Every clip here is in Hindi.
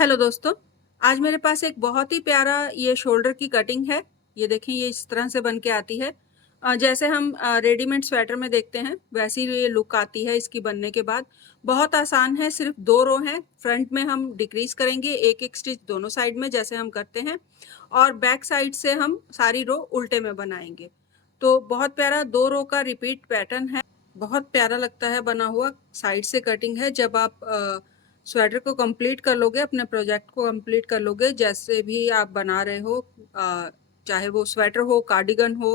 हेलो दोस्तों, आज मेरे पास एक बहुत ही प्यारा ये शोल्डर की कटिंग है। ये देखिए, ये इस तरह से बन के आती है। जैसे हम रेडीमेड स्वेटर में देखते हैं वैसी ये लुक आती है इसकी बनने के बाद। बहुत आसान है, सिर्फ 2 रो हैं। फ्रंट में हम डिक्रीज करेंगे एक एक स्टिच दोनों साइड में जैसे हम करते हैं, और बैक साइड से हम सारी रो उल्टे में बनाएंगे। तो बहुत प्यारा 2 रो का रिपीट पैटर्न है। बहुत प्यारा लगता है बना हुआ। साइड से कटिंग है। जब आप स्वेटर को कंप्लीट कर लोगे, अपने प्रोजेक्ट को कंप्लीट कर लोगे, जैसे भी आप बना रहे हो, चाहे वो स्वेटर हो, कार्डिगन हो,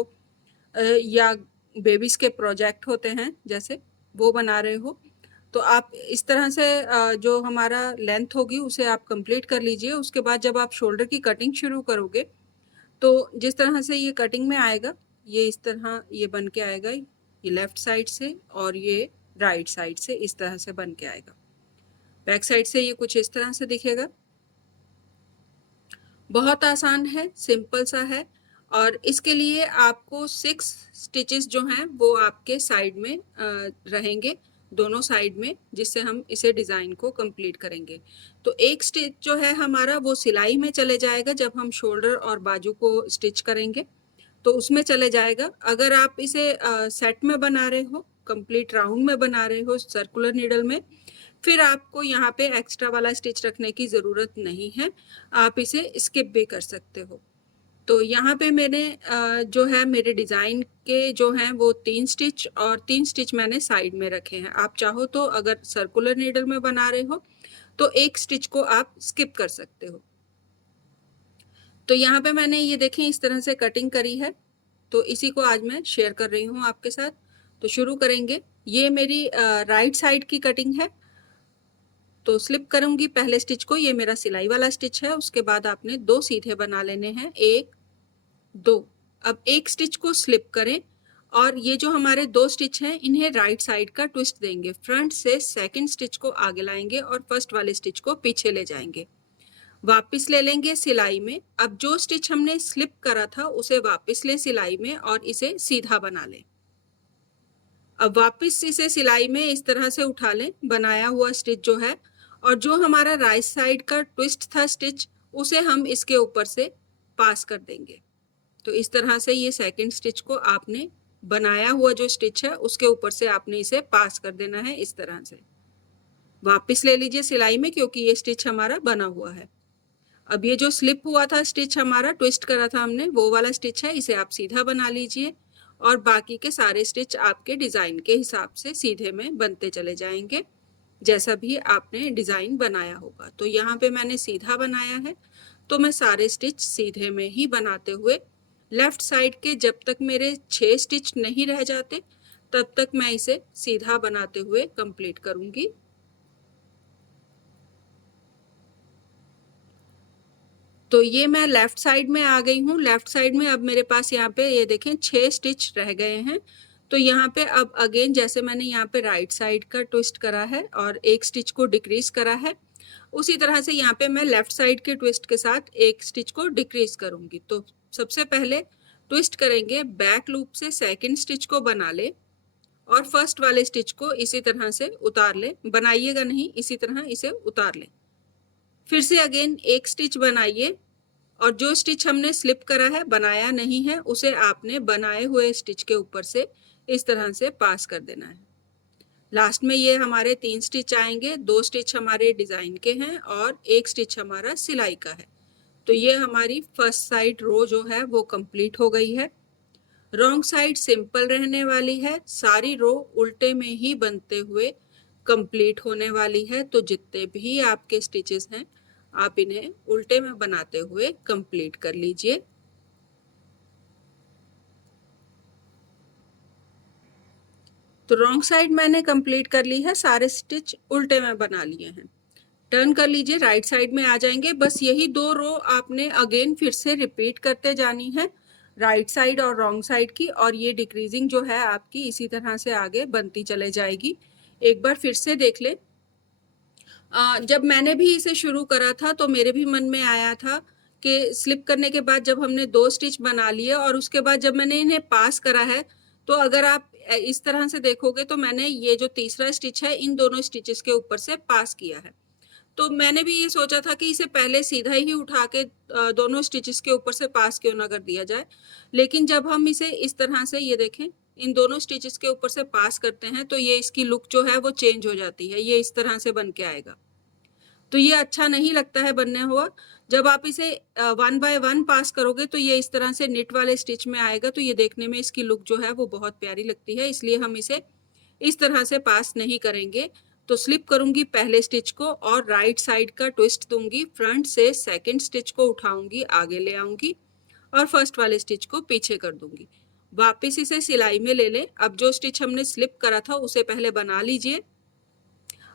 या बेबीज के प्रोजेक्ट होते हैं जैसे वो बना रहे हो, तो आप इस तरह से जो हमारा लेंथ होगी उसे आप कंप्लीट कर लीजिए। उसके बाद जब आप शोल्डर की कटिंग शुरू करोगे तो जिस तरह से ये कटिंग में आएगा, ये इस तरह ये बन के आएगा। ये लेफ्ट साइड से और ये राइट साइड से इस तरह से बन के आएगा। बैक साइड से ये कुछ इस तरह से दिखेगा। बहुत आसान है, सिंपल सा है। और इसके लिए आपको 6 स्टिचेस जो हैं वो आपके साइड में रहेंगे, दोनों साइड में, जिससे हम इसे डिज़ाइन को कंप्लीट करेंगे। तो एक स्टिच जो है हमारा वो सिलाई में चले जाएगा जब हम शोल्डर और बाजू को स्टिच करेंगे, तो उसमें चले जाएगा। अगर आप इसे सेट में बना रहे हो, कंप्लीट राउंड में बना रहे हो सर्कुलर नीडल में, फिर आपको यहाँ पे एक्स्ट्रा वाला स्टिच रखने की ज़रूरत नहीं है, आप इसे स्किप भी कर सकते हो। तो यहाँ पे मैंने जो है मेरे डिज़ाइन के जो हैं वो 3 स्टिच और 3 स्टिच मैंने साइड में रखे हैं। आप चाहो तो अगर सर्कुलर नीडल में बना रहे हो तो एक स्टिच को आप स्किप कर सकते हो। तो यहाँ पे मैंने ये देखें इस तरह से कटिंग करी है, तो इसी को आज मैं शेयर कर रही हूँ आपके साथ। तो शुरू करेंगे। ये मेरी राइट साइड की कटिंग है। तो स्लिप करूंगी पहले स्टिच को, ये मेरा सिलाई वाला स्टिच है। उसके बाद आपने 2 सीधे बना लेने हैं, 1 2। अब एक स्टिच को स्लिप करें और ये जो हमारे 2 स्टिच हैं इन्हें राइट साइड का ट्विस्ट देंगे। फ्रंट से सेकंड स्टिच को आगे लाएंगे और फर्स्ट वाले स्टिच को पीछे ले जाएंगे। वापस ले लेंगे सिलाई में। अब जो स्टिच हमने स्लिप करा था उसे वापस ले सिलाई में और इसे सीधा बना लें। अब वापस इसे सिलाई में इस तरह से उठा लें, बनाया हुआ स्टिच जो है, और जो हमारा राइट साइड का ट्विस्ट था स्टिच उसे हम इसके ऊपर से पास कर देंगे। तो इस तरह से ये सेकंड स्टिच को आपने बनाया हुआ जो स्टिच है उसके ऊपर से आपने इसे पास कर देना है इस तरह से। वापस ले लीजिए सिलाई में क्योंकि ये स्टिच हमारा बना हुआ है। अब ये जो स्लिप हुआ था स्टिच हमारा, ट्विस्ट करा था हमने, वो वाला स्टिच है, इसे आप सीधा बना लीजिए और बाकी के सारे स्टिच आपके डिज़ाइन के हिसाब से सीधे में बनते चले जाएंगे जैसा भी आपने डिज़ाइन बनाया होगा। तो यहाँ पे मैंने सीधा बनाया है, तो मैं सारे स्टिच सीधे में ही बनाते हुए लेफ्ट साइड के जब तक मेरे 6 स्टिच नहीं रह जाते तब तक मैं इसे सीधा बनाते हुए कंप्लीट करूंगी। तो ये मैं लेफ्ट साइड में आ गई हूँ। लेफ्ट साइड में अब मेरे पास यहाँ पे ये देखें 6 स्टिच रह गए हैं। तो यहाँ पे अब अगेन जैसे मैंने यहाँ पे राइट साइड का ट्विस्ट करा है और एक स्टिच को डिक्रीज करा है, उसी तरह से यहाँ पे मैं लेफ्ट साइड के ट्विस्ट के साथ एक स्टिच को डिक्रीज करूंगी। तो सबसे पहले ट्विस्ट करेंगे, बैक लूप से सेकेंड स्टिच को बना ले और फर्स्ट वाले स्टिच को इसी तरह से उतार ले। बनाइएगा नहीं, इसी तरह इसे उतार ले। फिर से अगेन एक स्टिच बनाइए और जो स्टिच हमने स्लिप करा है, बनाया नहीं है, उसे आपने बनाए हुए स्टिच के ऊपर से इस तरह से पास कर देना है। लास्ट में ये हमारे 3 स्टिच आएंगे, 2 स्टिच हमारे डिजाइन के हैं और एक स्टिच हमारा सिलाई का है। तो ये हमारी फर्स्ट साइड रो जो है वो कंप्लीट हो गई है। रॉन्ग साइड सिंपल रहने वाली है, सारी रो उल्टे में ही बनते हुए कंप्लीट होने वाली है। तो जितने भी आपके स्टिचेस हैं आप इन्हें उल्टे में बनाते हुए कंप्लीट कर लीजिए। तो रॉन्ग साइड मैंने कंप्लीट कर ली है, सारे स्टिच उल्टे में बना लिए हैं। टर्न कर लीजिए, राइट साइड में आ जाएंगे। बस यही 2 रो आपने अगेन फिर से रिपीट करते जानी है, राइट साइड और रॉन्ग साइड की, और ये डिक्रीजिंग जो है आपकी इसी तरह से आगे बनती चले जाएगी। एक बार फिर से देख ले। जब मैंने भी इसे शुरू करा था तो मेरे भी मन में आया था कि स्लिप करने के बाद जब हमने 2 स्टिच बना लिए और उसके बाद जब मैंने इन्हें पास करा है, तो अगर आप इस तरह से देखोगे तो मैंने ये जो तीसरा स्टिच है इन दोनों स्टिचेस के ऊपर से पास किया है। तो मैंने भी ये सोचा था कि इसे पहले सीधा ही उठा के दोनों स्टिचेस के ऊपर से पास क्यों ना कर दिया जाए, लेकिन जब हम इसे इस तरह से, ये देखें, इन दोनों स्टिचेस के ऊपर से पास करते हैं तो ये इसकी लुक जो है वो चेंज हो जाती है, ये इस तरह से बन के आएगा। तो ये अच्छा नहीं लगता है बनने हुआ। जब आप इसे 1 बाय 1 पास करोगे तो ये इस तरह से निट वाले स्टिच में आएगा, तो ये देखने में इसकी लुक जो है वो बहुत प्यारी लगती है, इसलिए हम इसे इस तरह से पास नहीं करेंगे। तो स्लिप करूंगी पहले स्टिच को और राइट साइड का ट्विस्ट दूंगी, फ्रंट से सेकंड स्टिच को उठाऊंगी, आगे ले आऊंगी और फर्स्ट वाले स्टिच को पीछे कर दूंगी। वापस इसे सिलाई में ले लें। अब जो स्टिच हमने स्लिप करा था उसे पहले बना लीजिए।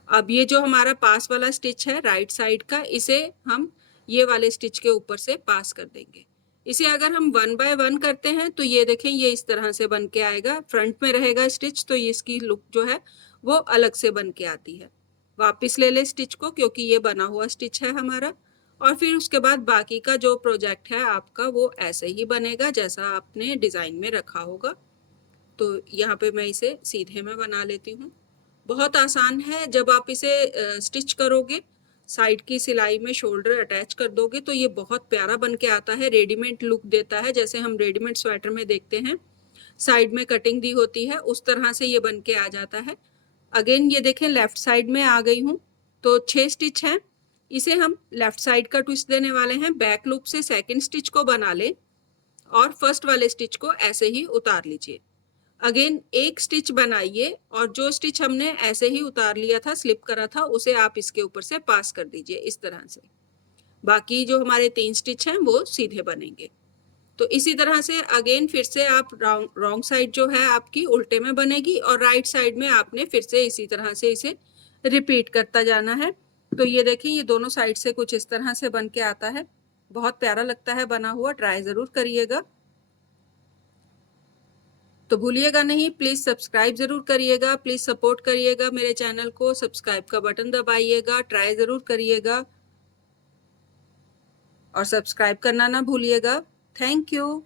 अब ये जो हमारा पास वाला स्टिच है राइट साइड का, इसे हम ये वाले स्टिच के ऊपर से पास कर देंगे। इसे अगर हम 1 बाय 1 करते हैं तो ये देखें, ये इस तरह से बन के आएगा, फ्रंट में रहेगा स्टिच, तो इसकी लुक जो है वो अलग से बन के आती है। वापस ले ले स्टिच को, क्योंकि ये बना हुआ स्टिच है हमारा, और फिर उसके बाद बाकी का जो प्रोजेक्ट है आपका वो ऐसे ही बनेगा जैसा आपने डिज़ाइन में रखा होगा। तो यहाँ पे मैं इसे सीधे में बना लेती हूँ। बहुत आसान है। जब आप इसे स्टिच करोगे, साइड की सिलाई में शोल्डर अटैच कर दोगे तो ये बहुत प्यारा बन के आता है, रेडीमेड लुक देता है, जैसे हम रेडीमेड स्वेटर में देखते हैं साइड में कटिंग दी होती है, उस तरह से ये बन के आ जाता है। अगेन ये देखें, लेफ्ट साइड में आ गई हूँ, तो 6 स्टिच हैं। इसे हम लेफ्ट साइड का ट्विस्ट देने वाले हैं। बैक लूप से सेकेंड स्टिच को बना लें और फर्स्ट वाले स्टिच को ऐसे ही उतार लीजिए। अगेन एक स्टिच बनाइए और जो स्टिच हमने ऐसे ही उतार लिया था, स्लिप करा था, उसे आप इसके ऊपर से पास कर दीजिए इस तरह से। बाकी जो हमारे 3 स्टिच हैं वो सीधे बनेंगे। तो इसी तरह से अगेन फिर से आप रॉन्ग साइड जो है आपकी उल्टे में बनेगी और राइट साइड में आपने फिर से इसी तरह से इसे रिपीट करता जाना है। तो ये देखिए, ये दोनों साइड से कुछ इस तरह से बन के आता है, बहुत प्यारा लगता है बना हुआ। ट्राई ज़रूर करिएगा। तो भूलिएगा नहीं, प्लीज़ सब्सक्राइब ज़रूर करिएगा, प्लीज़ सपोर्ट करिएगा मेरे चैनल को, सब्सक्राइब का बटन दबाइएगा, ट्राई ज़रूर करिएगा और सब्सक्राइब करना ना भूलिएगा। Thank you.